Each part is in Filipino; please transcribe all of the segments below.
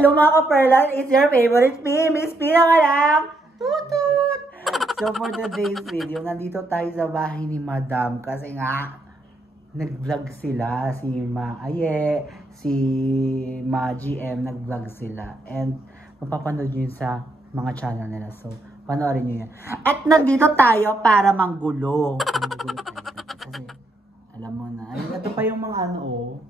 Hello mga ka-Perlan, it's your favorite P, Miss P na nga lang. Tutut! So for today's video, nandito tayo sa bahay ni Madam kasi nga nag-vlog sila, si Ma Aye, si Ma GM, nag-vlog sila. And mapapanood nyo yun sa mga channel nila. So, panoorin nyo yan. At nandito tayo para manggulo. Manggulo tayo. Kasi, alam mo na. Ay, ito pa yung mga ano,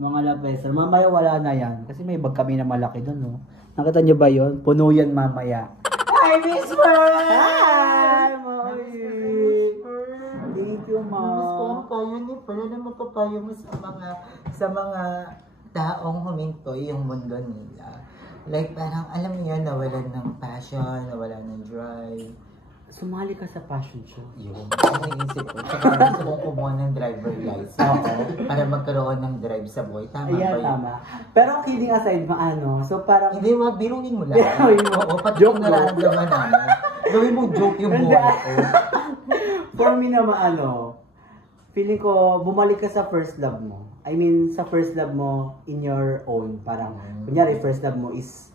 mga lapeser. Mamaya wala na yan. Kasi may bag kami na malaki doon, no? Nakita nyo ba yun? Puno yan mamaya. Hi, Miss Pearl! Hi, thank you, Ma. Miss ko ang payo ni Pearl na mapapayo mo sa mga taong huminto yung mundo nila. Like parang alam mo yun, nawalan ng passion, nawalan ng drive. Sumali ka sa fashion show. Yun, ang naisip ko. Tsaka gusto kong kumuha ng driver license para magkaroon ng drive sa buhay. Tama Ayan, ba yun? tama. Pero kidding aside, maano, so parang... Hindi, biruin mo lang. Biruin mo. Oo, pati Joke yung nararamdaman namin. Gawin mo joke yung buhay ko. For me naman, feeling ko, bumalik ka sa first love mo. I mean, sa first love mo in your own. Parang, kunyari, first love mo is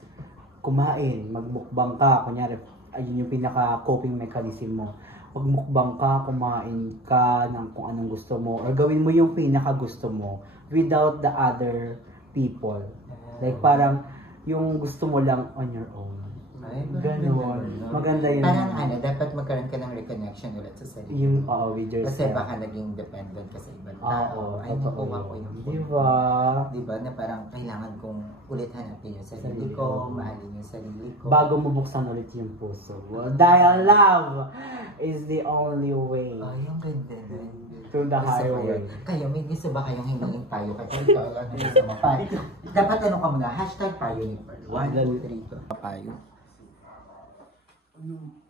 kumain, magmukbang ka. Kunyari, ayun yung pinaka-coping mechanism mo. Magmukbang ka, kumain ka ng kung anong gusto mo. Or gawin mo yung pinaka-gusto mo without the other people. Like, parang, yung gusto mo lang on your own. Ay, Ganon. Maganda yun. Parang dapat magkaroon ka ng reconnection ulit sa sarili. Yung, with yourself. Kasi baka naging dependent ka sa ibang tao. Ay, nakuha ko yung diba? Diba? Na parang kailangan kong ulit hanapin yung sarili ko, mahalin yung sarili ko. Bago mo buksan ulit yung puso. Dahil love is the only way. Ay, yung ganda na. To the highway. Kayo, may gusto ba kayong hinging payo? Kasi ikaw, ano gusto mo? Dapat ano ka muna, hashtag payo ni Pearl. 1, 2, 3, 2. Payo.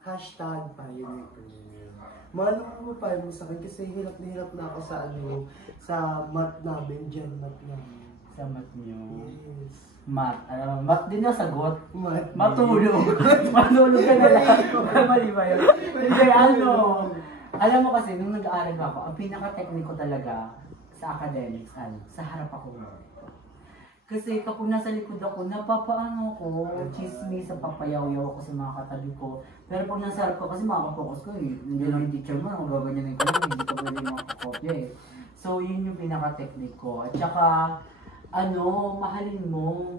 Hashtag payo ni Pearl. Mahal mo payo mo sa akin kasi hirap na ako sa math namin dyan, math namin. Sa mat nyo. Yes. Mat. Mat din na sagot. Math. Matulog. Matulog ka na lang. Mali ba yun? Hindi, alam mo kasi, nung nag-aaral ako, ang pinaka-technique ko talaga sa academics, sa harap ako. Kasi kapag nasa likod ako, napapaano ko, chismis, papayaw-yaw ako sa mga katabi ko. Pero pag nasa harap ko, kasi makaka-focus ko eh. Hindi lang yung teacher mo, magaganyan ko lang, hindi ka pwede makakopya eh. So, yun yung pinaka-technique ko. At saka, mahalin mo.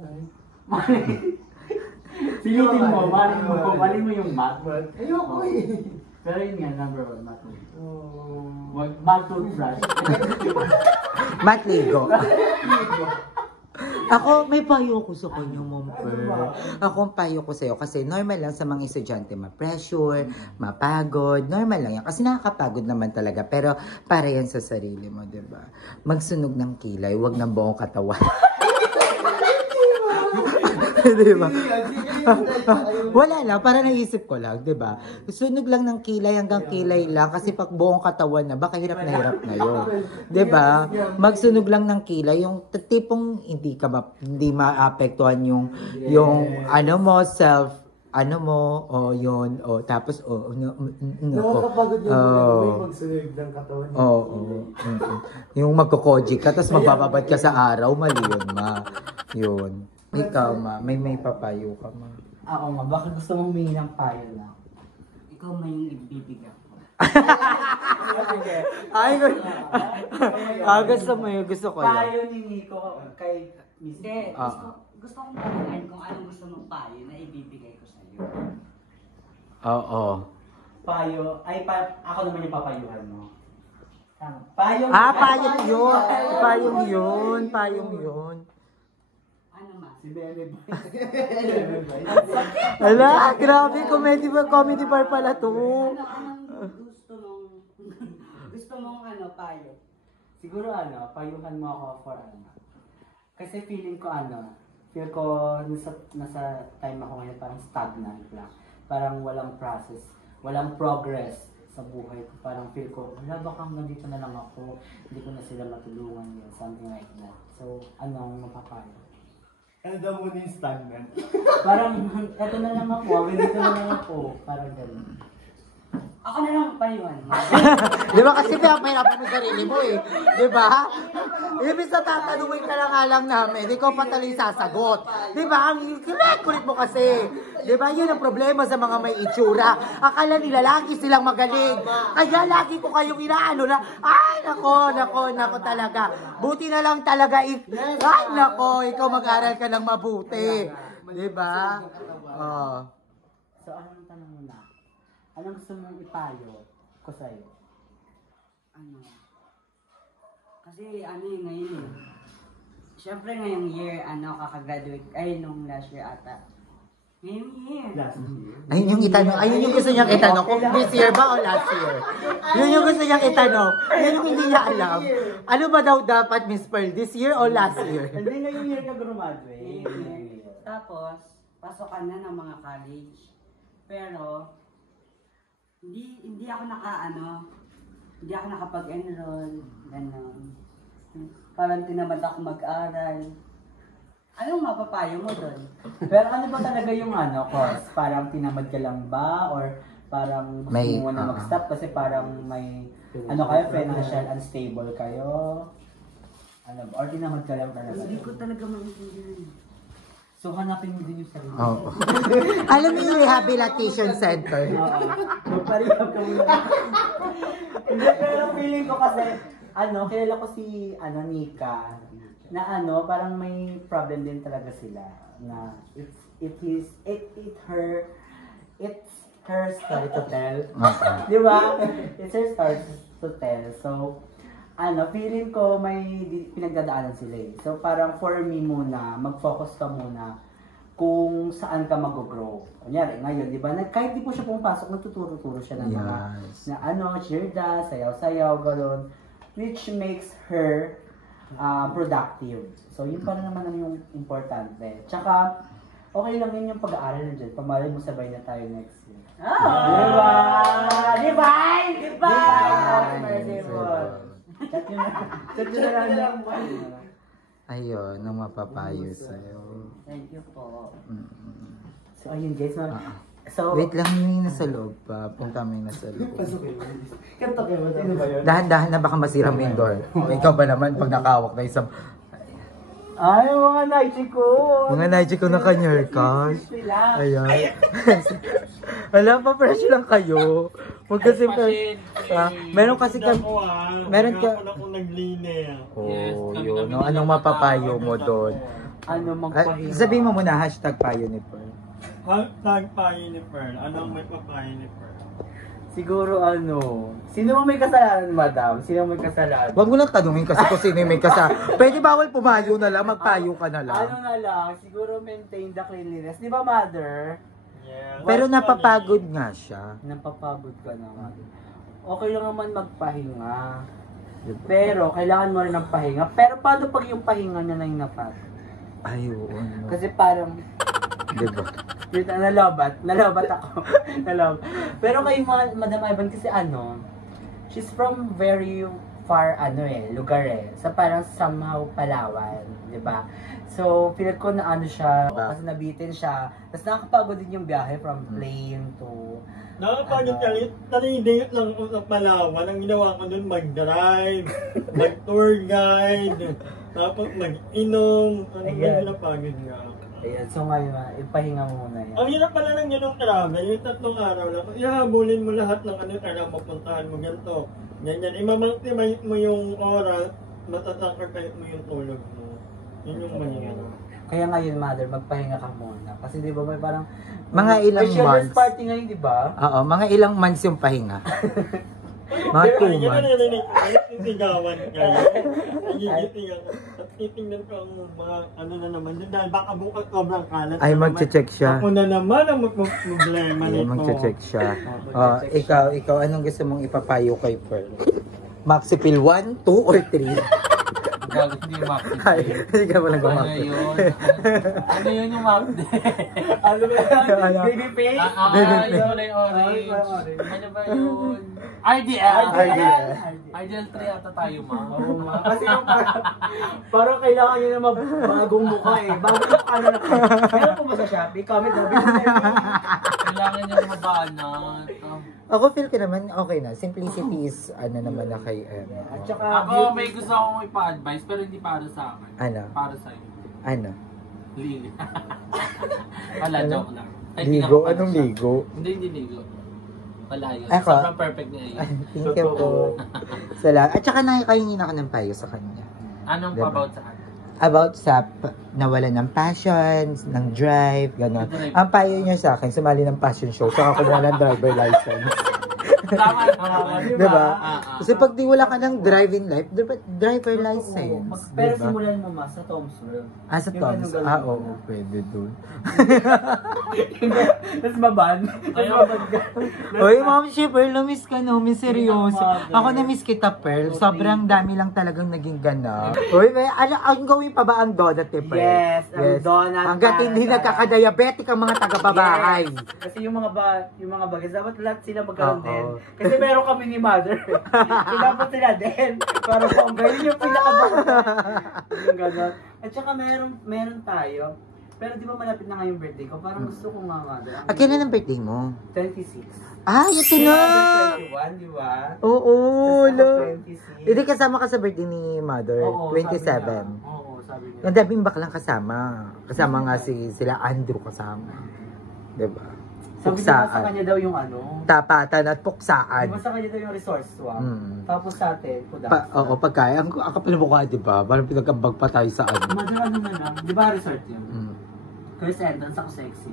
Pilitin mo, mahalin mo yung math. Ayoko eh. Pero yun nga, number 1, math. Math toothbrush. Math Ligo. Ako, may payo ko sa kanya, Mom Pearl. Ako, ang payo ko sa'yo. Kasi normal lang sa mga estudyante, ma-pressure, mapagod. Normal lang yan. Kasi nakakapagod naman talaga. Pero para yan sa sarili mo, diba? Magsunog ng kilay, wag ng buong katawan. Diba? Wala lang, para naisip ko lang, diba? Sunog lang ng kilay hanggang kilay lang kasi pag buong katawan na, baka hirap na yun. Diba? Magsunog lang ng kilay, yung tipong hindi maapektuhan yung tapos Nakakapagod yung magsunog ng katawan. yung magkokoji ka, tapos magbababad ka sa araw, mali yun, Ma. Yun. Ikaw, Ma, may papayo ka, Ma. Ako nga, bakit gusto mong humingi ng payo na? Ikaw may yung ibibigay ko. Gusto ko yan. Payo ni Nico kay Miss. Hindi, gusto kong tanungin kung anong gusto mong payo na ibibigay ko sa iyo. Oo. Payo, ako naman yung papayuhan mo. Tama. Payong yun. Ano ma? Si Bebe Boy. Ala, grabe, comedy bar pala to. Anong gusto mong payo? Siguro payuhan mo ako for kasi feeling ko feel ko nasa time ako ngayon parang stagnant lang. Parang walang process, walang progress sa buhay ko. Parang feel ko, baka nandito na lang ako, hindi ko na sila matulungan yun, something like that. So, anong mapapayo? Ano daw muna yung stagnant? Parang, eto na lang ako, nandito na lang ako, parang gano'n. Ako na lang payuhan. Di ba kasi pinapahirapan mo yung sarili mo eh. Di ba? Ibig sa tatanungin ka lang namin, ikaw pa talagang sasagot. Di ba? Ang kulit mo kasi. Di ba? Yun ang problema sa mga may itsura. Akala nila lagi silang magaling. Kaya lagi ko kayong inaano na, ay nako talaga. Buti na lang talaga ay nako, ikaw mag-aral ka ng mabuti. Di ba? Oh. So, anong tanong mo na? Anong gusto mong ipayo ko sa'yo? Ano? Kasi ano yun ngayon eh. Siyempre ngayong year, kakagraduate, nung last year ata. Ngayong year. Last year. Ayun yung itanong. Ayun yung gusto niyang itanong. Kung this year ba o last year? Yun yung gusto niyang itanong. Yun yung hindi niya alam. Ano ba daw dapat, Miss Pearl? This year o last year? Hindi na yung year ka graduate. Ngayong year. Tapos, pasokan na ng mga college. Pero, hindi ako hindi ako nakapag-enroll, gano'n. Parang tinamad ako mag-aral. Anong mapapayo mo doon? Pero ano ba talaga yung course? Parang tinamad ka lang ba? Or parang gusto mo na mag-stop kasi parang may, kayo, financial unstable kayo? Ano ba? Or tinamad ka lang talaga? Hindi ko talaga maintindihan. So, hanapin mo din yung sarili. Oo. Alam mo yung rehabilitation center? Oo. Magparehab ka muna. Hindi, pero feeling ko kasi, kilala ko si, Nika, na parang may problem din talaga sila. Na, it's her story to tell. Di ba? It's her story to tell. So, feeling ko may pinagdadaanan sila eh. So parang for me muna, mag-focus ka muna kung saan ka mag-grow. Kunyari, ngayon, di ba? Kahit di po siya pumapasok, nagtuturo-turo siya ng mga, cheerda, sayaw-sayaw, gano'n. Which makes her productive. So yun pa rin naman ang yung importante. Tsaka, okay lang yun yung pag-aaral na dyan. Pamalay mo sabay na tayo next year. Diba? Divine! Chat nyo na lang. Ayun, ang mapapayo sa'yo. Thank you po. So, ayun guys. So, Wait lang, yung nasa loob pa. Punta mo yung nasa loob. Kanto kayo, sino ba yun? Dahan-dahan na baka masira mo yung door. Ikaw ba naman pag nakawak na isang... ay, mga naichi ko. Mga naichi ko na ka-nurkash. Ayan. Alam pa, fresh lang kayo. Huwag kasi meron kasi ka... Meron ka... Ako naglinis. Oh, yun. No? Anong mapapayo mo doon? Magpahinga? Sabihin mo muna, hashtag payo ni Pearl. Hashtag payo ni Pearl. Anong may papayo ni Pearl? Siguro sino mo may kasalanan, madam? Sino may kasalanan? Huwag mo lang tanungin kasi kung sino yung may kasalanan. Pwede bawal pumayo na lang, magpayo ka na lang. Na lang, siguro maintain the cleanliness. Di ba, mother? Yeah. Pero napapagod nga siya. Napapagod ka naman. Okay lang naman magpahinga. Pero, kailangan mo rin ng pahinga. Pero, paano pag yung pahinga niya na yung napagod? Ay, oo. No. Kasi parang, Diba? nalabat ako. Pero kay Madam Ivan kasi she's from very far lugar sa parang somehow Palawan, di ba? So, feel ko na siya, kasi nabitin siya. Tapos nakakapagod din yung biyahe from plane to... Nakapagod ka rin. 3 days lang ako sa Palawan. Ang ginawa ko dun, mag-drive, mag-tour guide, tapos mag-inom. Napagod nga ako. Ayan, so ngayon, ipahinga mo muna yan. Ang hirap pala ng ganong travel, yung 3 araw lang. Ihahabulin mo lahat ng kailangan mapuntahan mo ganito. Ganyan, imamangtimate mo yung oras, matasacrifice mo yung tulog mo. Yun yung mahirap. Kaya ngayon, mother, magpahinga ka muna. Kasi di ba may parang... Mga ilang children's months. party ngayon, di ba? Oo, mga ilang months yung pahinga. Mga 2 months. Nagtitigawan kayo. At titingnan ko ang mga na naman yun. Dahil baka bukas sobrang kalat. Ay, magche-check siya. Ako na naman ang problema Ay, nito. magche-check siya. Ikaw, anong gusto mong ipapayo kay Pearl? Maxipil 1, 2, or 3? Galit hindi yung Macde. Ay, hindi ka ba Ano nag-Maxipil? yun? Ano yun yung Macde? Ano ba yan? Baby face? Yun wala yung orange. Ano ba yun? RDL! RDL 3 ata tayo, ma. Oo, ma. Kasi yung parang kailangan nyo na bagong mukha eh. Bagong mukha na lang. Meron po ba sa Shopee? Comment na. Kailangan kailangan yung mabanat. Ako feel ko naman, okay na. Simplicity is, ano naman na kay Emma. At saka, Ako may gusto akong ipa-advise pero hindi para sa akin. Ano? Para sa'yo. Ano? Ligo. Wala, joke lang. Ay, hindi Ligo? ako para Anong siya. ligo? Hindi ligo. Wala yun. Ako? Sobrang perfect niya yun. Thank you po. Salamat. At saka nakikahingin ako ng payo sa kanya. Anong Diba? about sa akin? About sa nawalan ng passion, ng drive, gano'n. Ang payo niya sa akin, sumali ng passion show, saka kumuha ng driver license. Tama, tama. Diba? Kasi pag di wala ka ng drive in life, driver license. pero Diba? simulan mo mas sa Tom's World. Ah, sa Yung Toms? ganun-ganun Ah, mo oo, na. pwede dun. Tapos maban. Ayaw. Oy, Ma'am Shipper, lumiss ka no, miss seryoso. Mother. Ako na-miss kita, Pearl. Sobrang dami lang talagang naging ganap. Uy, may, ang gawin pa ba ang donut ni Pearl? Yes, ang donut Hanggat para hindi sa- nagkakadiabetic ang mga taga-babahay. Yes. Kasi yung mga bagay, dapat lahat sila magkaroon Oo. din. Kasi meron kami ni Mother. Kailangan sila din. Para po, ganyan yung pinaka-bagay. Yung gano'n. At saka meron tayo. Pero di ba malapit na nga yung birthday ko? Parang gusto ko nga, Mother. Ah, kailan ang birthday mo? 26. Ah, ito Si na! Mother 21, di ba? Oo, Tapos lo. ako 26. Hindi kasama ka sa birthday ni Mother, Oo, 27. sabi niya. Oo, sabi niya. Ang daming baklang kasama. Kasama nga sila Andrew kasama. Diba? Sabi niya sa Puksaan. kanya daw yung ano. Tapatan at Di puksaan. ba sa kanya daw yung resource swap? Mm. Tapos sa atin, pudas. Oo, pagkaya. Ang kapal mo ka, di ba? Parang pinagkambag pa tayo sa ano. Mother, ano na lang? Di ba resort yun? Mm. First entrance ako sexy.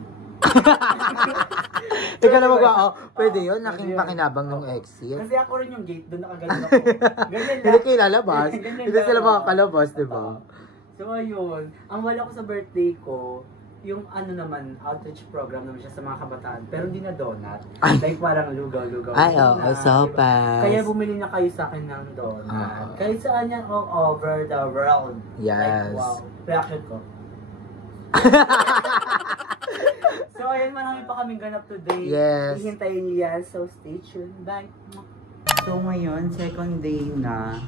Teka naman ba, pwede yun? Naking pakinabang ng exit. Kasi ako rin yung gate, doon nakaganon ako. Ganyan Hindi lang. kayo lalabas. Ganyan Hindi lang. sila makakalabas, di ba? So ayun, ang wala ko sa birthday ko, yung ano naman, outreach program naman siya sa mga kabataan. Pero hindi na donut. Ay. Like parang lugaw-lugaw. Ay, na, oo, diba? sopas. Kaya bumili na kayo sa akin ng donut. Oo. Kahit saan yan all over the world. Yes. Like, wow. Reaction ko. So ayun, marami pa kaming ganap today. Yes. Hihintayin niyo yan. So stay tuned. Bye. So ngayon, second day na.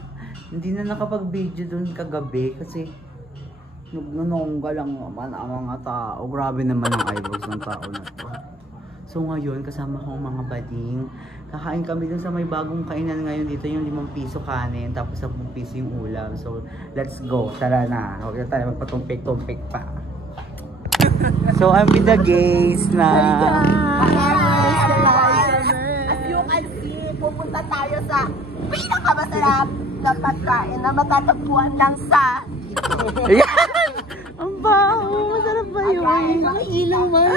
Hindi na nakapag-video dun kagabi kasi nagnonongga lang naman ang mga tao. Grabe naman ang eyeballs ng tao na to. So ngayon, kasama ko ang mga bading. Kakain kami dun sa may bagong kainan ngayon dito, yung 5 piso kanin, tapos 10 piso yung ulam. So let's go. Tara na. Huwag na tayo magpatumpik-tumpik pa. So I'm with the gays na... As you can see, pupunta tayo sa pinakamasarap na pagkain na matatagpuan lang sa Ang baho! Masarap ba yun? Ang ilaw man.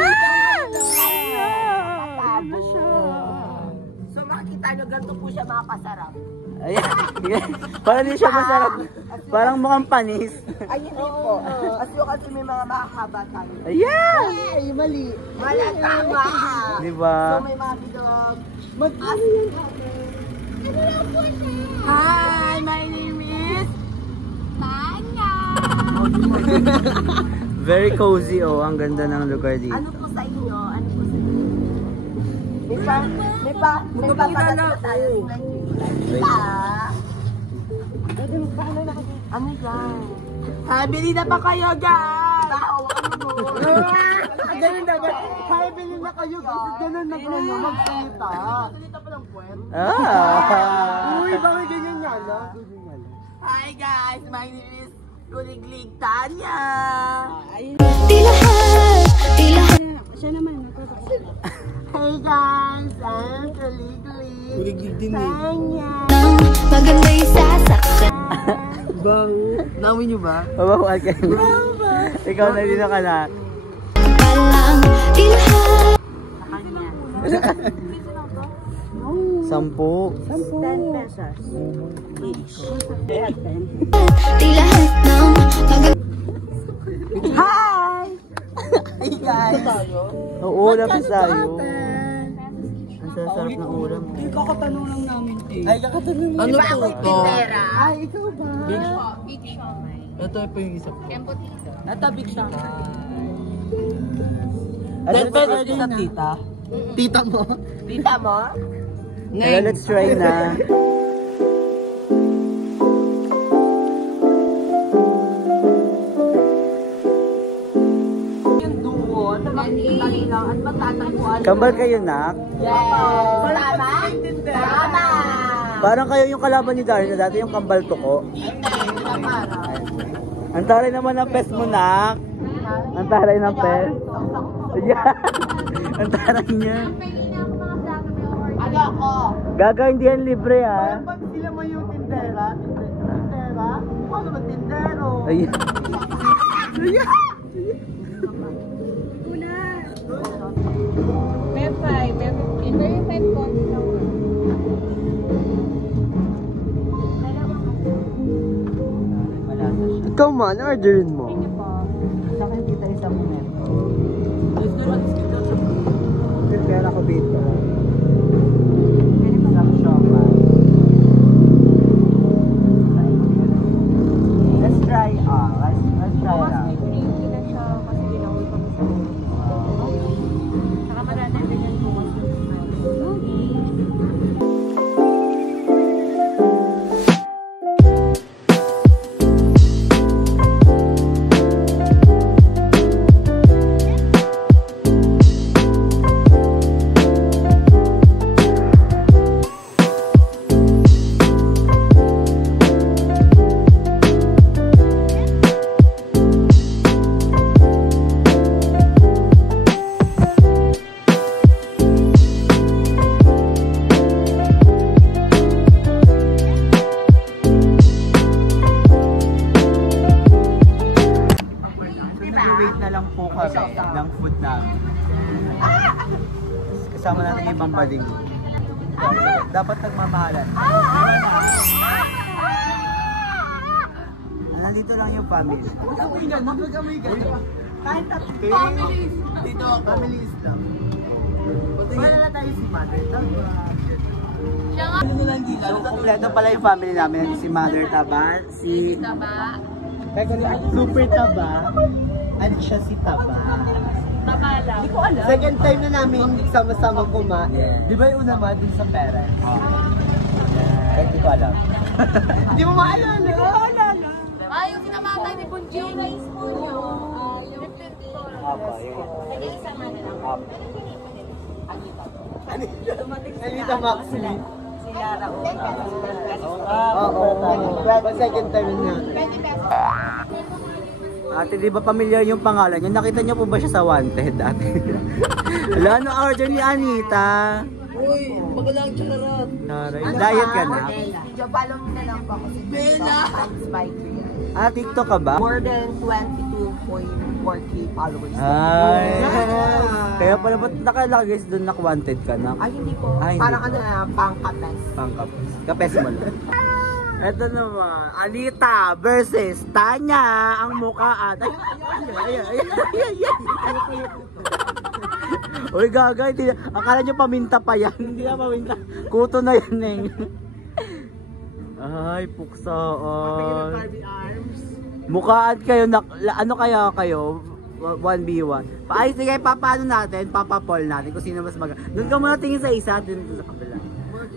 So makikita nyo, ganito po siya mga kasarap. Ayan. Parang di siya masarap. Parang mukhang panis. Ay, hindi po. As you can see, may mga makakaba tayo. Ayan! Ay, mali. Mali, tama. Diba? So may mga bidog. Hi, my name is Tanya. Very cozy oh. Ang ganda ng lugar dito. Ano po sa inyo? Ano po sa inyo? May papagat na tayo. Ano yan? Ha, bili na pa kayo, guys! Ganun dapat. Ha, bili na kayo, guys. Ganun na po na magsalita. Magsalita pa lang puwet. Ah! Uy, bakit ganyan nga lang? Hi, guys! My name is Kuliglig Tanya. Siya naman. Hey, guys! I'm Kuliglig. Kuliglig din eh. Tanya. Maganda yung sasakyan. Nawi nyo ba? Mabahuan ka na. Ikaw na dito ka na. Palang ilhan. 10. 10 pesos. Di lahat ng maganda. Hi! Hey, guys! Oo, lapis tayo. Ang sasarap ng ulam. Ano ba ako'y tindera? Ay, ikaw ba? Ito po yung isa po. Natabig siya. Ano Pwede sa tita. Tita mo? Tita mo? Pero let's try na. Yung duo, na makikita lang at matatagpuan. Kambal kayo, nak? Yes. Tama? Tama. Parang kayo yung kalaban ni Darren na dati yung kambal tuko. Ang taray naman ng pes mo, nak. Ang taray ng pes. Ayan. Ang taray niya. Ano ako? Gaga, hindi yan libre, ha. Pag sila mo yung tindera? Tindera? Ano ba tindero? Ayan. Ayan. May 5, may 15. May 5 po. Ikaw man, orderin mo. Sa akin, tita, isang momento. Pera ko dito. Isang siomay. Let's try all. Let's try it out. Nag-wait na lang po kami ng food namin. Kasama natin yung ibang bading. Dapat nagmamahalan. Nandito lang yung family. Kahit families. Dito ako. Families lang. Wala na tayo si mother. So, kompleto pala yung family namin. Si Mother Taba, si Super Taba, at siya si Taba. Tama lang. Hindi ko alam. Second time na namin sama-sama kumain. Di ba yung una ma dun sa parents? Hindi ko alam. Hindi mo maalala. Yung sinamatay ni Bunjing. Yung school nyo. Yung reflector. Apa, yun. Nag-iisa man nila. Anita Maxley. Sila Raul. Oo. Second time na. 20 pesos. Ate, di ba pamilyar yung pangalan niya? Nakita niyo po ba siya sa Wanted ate? Wala, ano order ni Anita? Uy, magalang charot. Diet ka na? Follow mo na lang po ako si Bella. Times by 3. Ah, TikTok ka ba? More than 22.4k followers. Ay. Kaya pala ba't nakalagay doon na Wanted ka na? Ay, hindi po. Ay, hindi Parang po. ano na, pangkapes. Pangkapes. Kapes mo lang. Ito naman, Anita versus Tanya, ang mukhaan. Ay. Uy, gagay. Akala nyo paminta pa yan. Hindi na paminta. Kuto na yan eh. Ay, puksaan. Mukhaan kayo. Ano kaya kayo? 1v1. Ay, sige, papaano natin? Papapol natin kung sino mas magaling. Doon ka muna tingin sa isa, doon sa kabila.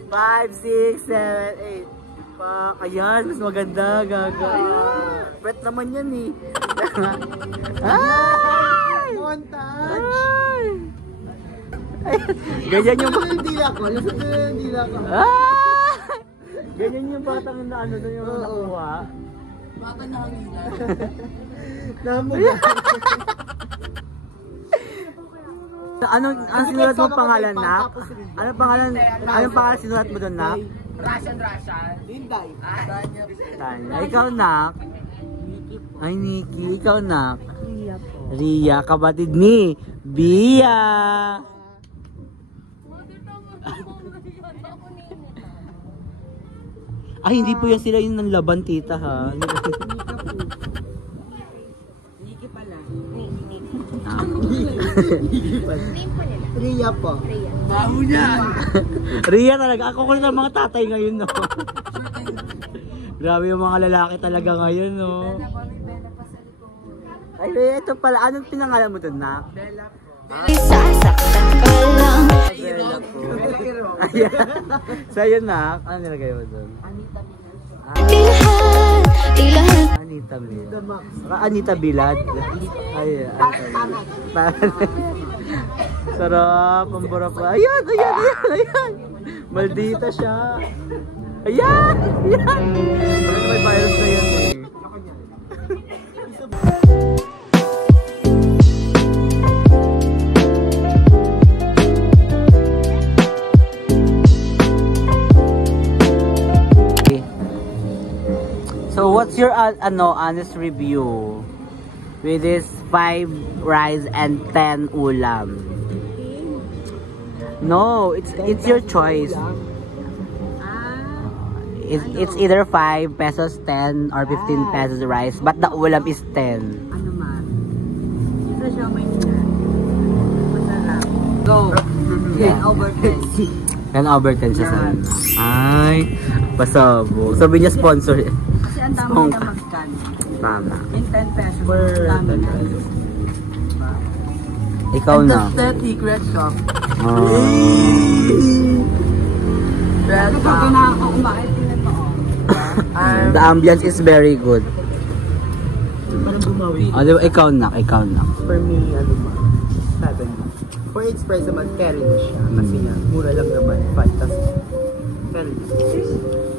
5, 6, 7, 8. Ayan, mas maganda, gaga. Pet naman yan eh. Ay! Montage! Ay! Ganyan yung... Yung dila ko. Lasot na yung dila ko. Ay! Ganyan yung batang na ano doon yung nakuha. Bata na kanina. Namuga. Anong sinulat mo pangalan, Nak? Anong pangalan sinulat mo doon, Nak? Russian. Hinday. Tanya. Ikaw, Nak? Ay, Nikki. Ikaw, Nak? Ria, kapatid ni Bia. Ay, hindi po yan sila yung nanlaban, tita, ha? Niki pala. Ria po. Baho niyan. Ria talaga. Ako ko ng mga tatay ngayon, no? Grabe yung mga lalaki talaga ngayon, no? Ay, Ria, ito pala. Anong pinangalan mo doon, Nak? Bella po. Isasaktan ka lang. Bella po. Ayan. Sa'yo, Nak. Ano nilagay mo doon? Di lahat. Anita Bilad. Anita Bilad. Ay, Anita Bilad. Sarap, ang burap. Ayan, ayan, ayan, ayan. Maldita siya. Ayan, ayan. May virus na yan eh. So what's your honest review with this 5 rice and 10 ulam? No, it's your choice. It's either 5 pesos, 10 or 15 pesos rice, but the ulam is 10. Ano man? Isa siya may masarap. Go! 10 over 10. 10 over 10 siya sa ay, pasabo. Sabi niya sponsor. Kasi ang tama na mag-scan. Tama. In 10 pesos. Tama na. Ikaw na. Secret shop. Red Ito na ako kumain. The ambience is very good. Parang bumawi. O, diba, ikaw na. For me, ano ba? 7. For express naman, carry na siya. Kasi nga, mura lang naman. Fantastic. Carry na.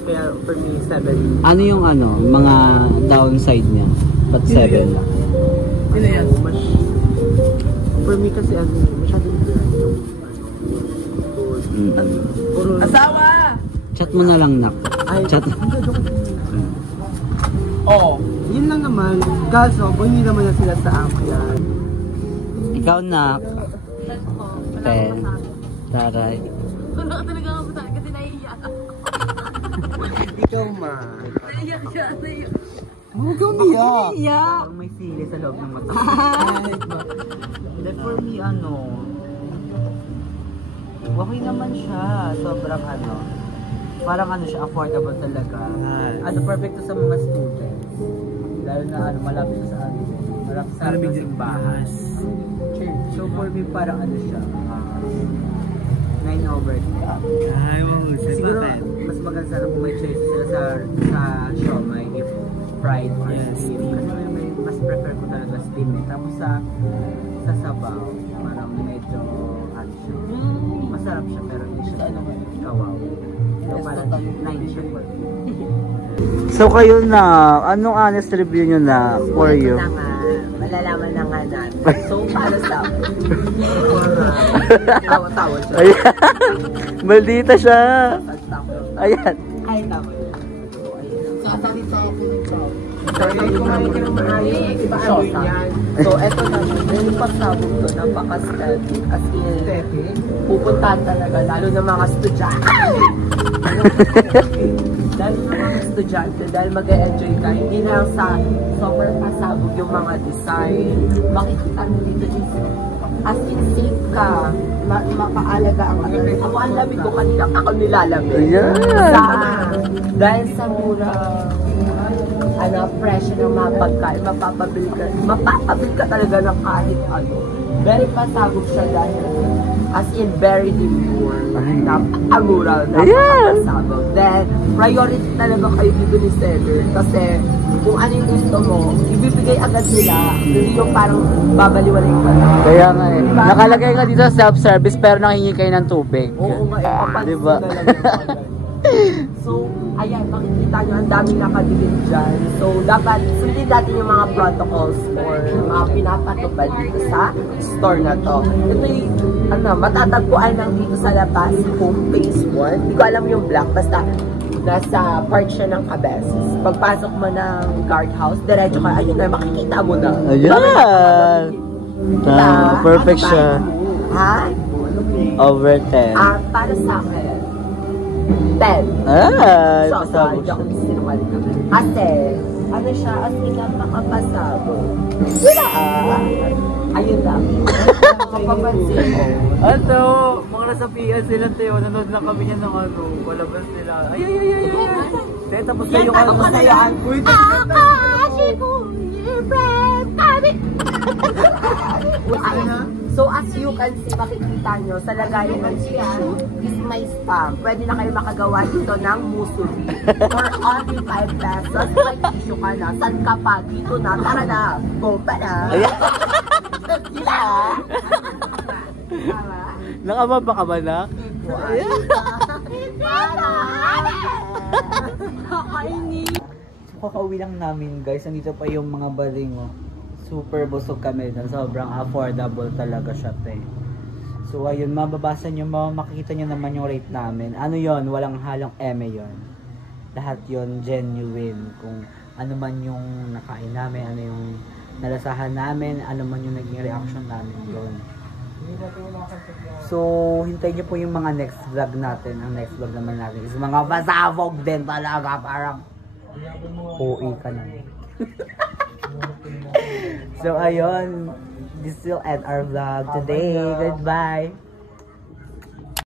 Kaya for me, 7. Ano yung mga downside niya? But 7 lang. Sino yan? For me kasi, masyadong yung asawa! Chat mo na lang, nak. Chat. Oo. Yun lang naman. Kaso, kung hindi naman na sila sa akin. Ikaw, nak. 10. Taray. Wala ka talaga ako sa akin kasi naiiyak. Ikaw, ma. Naiiyak siya, naiiyak. Huwag kang umiyak. Iyak! May sili sa loob ng mata. Then for me, okay naman siya. Sobrang parang siya, affordable talaga. Perfect to sa mga students. Lalo na malapit sa amin. Malapit sa amin simbahan. So for me, parang siya, 9 over 10. Siguro, mas maganda sana kung may choice sila sa siomai, if fried or steam. Kasi mas prefer ko talaga steam eh. Tapos sa sabaw, parang medyo siya. Masarap siya pero hindi siya kawaw. So parang 9 siya for me. So kayo na, anong honest review nyo na for you? Malalaman na nga natin. So, para sa Tawa-tawa siya. Ayan. Maldita siya. Ayan. ay tama. Sasalita ako ng tao. So, eto na, yung pagsabog to, napaka-steady. As in, pupuntahan talaga, lalo na mga estudyante. Lalo na mga estudyante, dahil mag-e-enjoy ka. Hindi lang sa sobrang pasabog yung mga design. Makikita mo dito is, as in safe ka, makaalaga ang ako ang lamig ko kanina, ako nilalamig. Ayan. Dahil sa murang presyo ng mga pagkain, mapapabil ka talaga ng kahit ano. Very pasabog siya dahil as in very demure. Napakagura, napakasabog. Then, priority talaga kayo dito ni seller kasi kung ano yung gusto mo, ibibigay agad nila. Hindi yung parang babaliwalay ka na. Kaya nga eh. Nakalagay ka dito sa self-service pero nanghingi kayo ng tubig. Oo nga, papansin Diba? na lang yung pagkain. So, ayan, makikita nyo, ang daming nakadilig dyan. So, dapat sundin natin yung mga protocols or mga pinapatupad dito sa store na to. Ito yung, matatagpuan lang dito sa labas, kung phase 1. Hindi ko alam yung black, basta nasa part siya ng Cabezas. Pagpasok mo ng guardhouse, diretso ka, ayun na, makikita mo na. Ayan. Perfect siya. Ha? Over 10. Para sa akin, 10. Ay, So, pasabog sorry, siya. ako sinungaling ka. Kasi, ano siya, as in napakapasabog. Wala ayun lang. Mapapansin mo. Mga nasa PL sila, Teo. Nanood lang kami niya ng palabas nila. Ay. Teo, tapos na yung Ako na yan. So as you can see, makikita nyo, sa lagayan ng tissue is my stamp. Pwede na kayo makagawa dito ng musubi. For only 5 pesos, may tissue ka na. San ka pa? Dito na. Tara na. Bomba na. Sila. Nakababa ka ba na? So, kakauwi lang namin guys. Nandito pa yung mga balingo. Super busog kami doon. Sobrang affordable talaga siya, te. So ayun, mababasa nyo, makikita nyo naman yung rate namin. Ano yon, walang halong eme yon. Lahat yon genuine. Kung ano man yung nakain namin, ano yung nalasahan namin, ano man yung naging reaction namin doon. So, hintayin nyo po yung mga next vlog natin. Ang next vlog naman natin is mga pasabog din talaga. Parang OE ka na. So ayun, this will end our vlog today. Goodbye.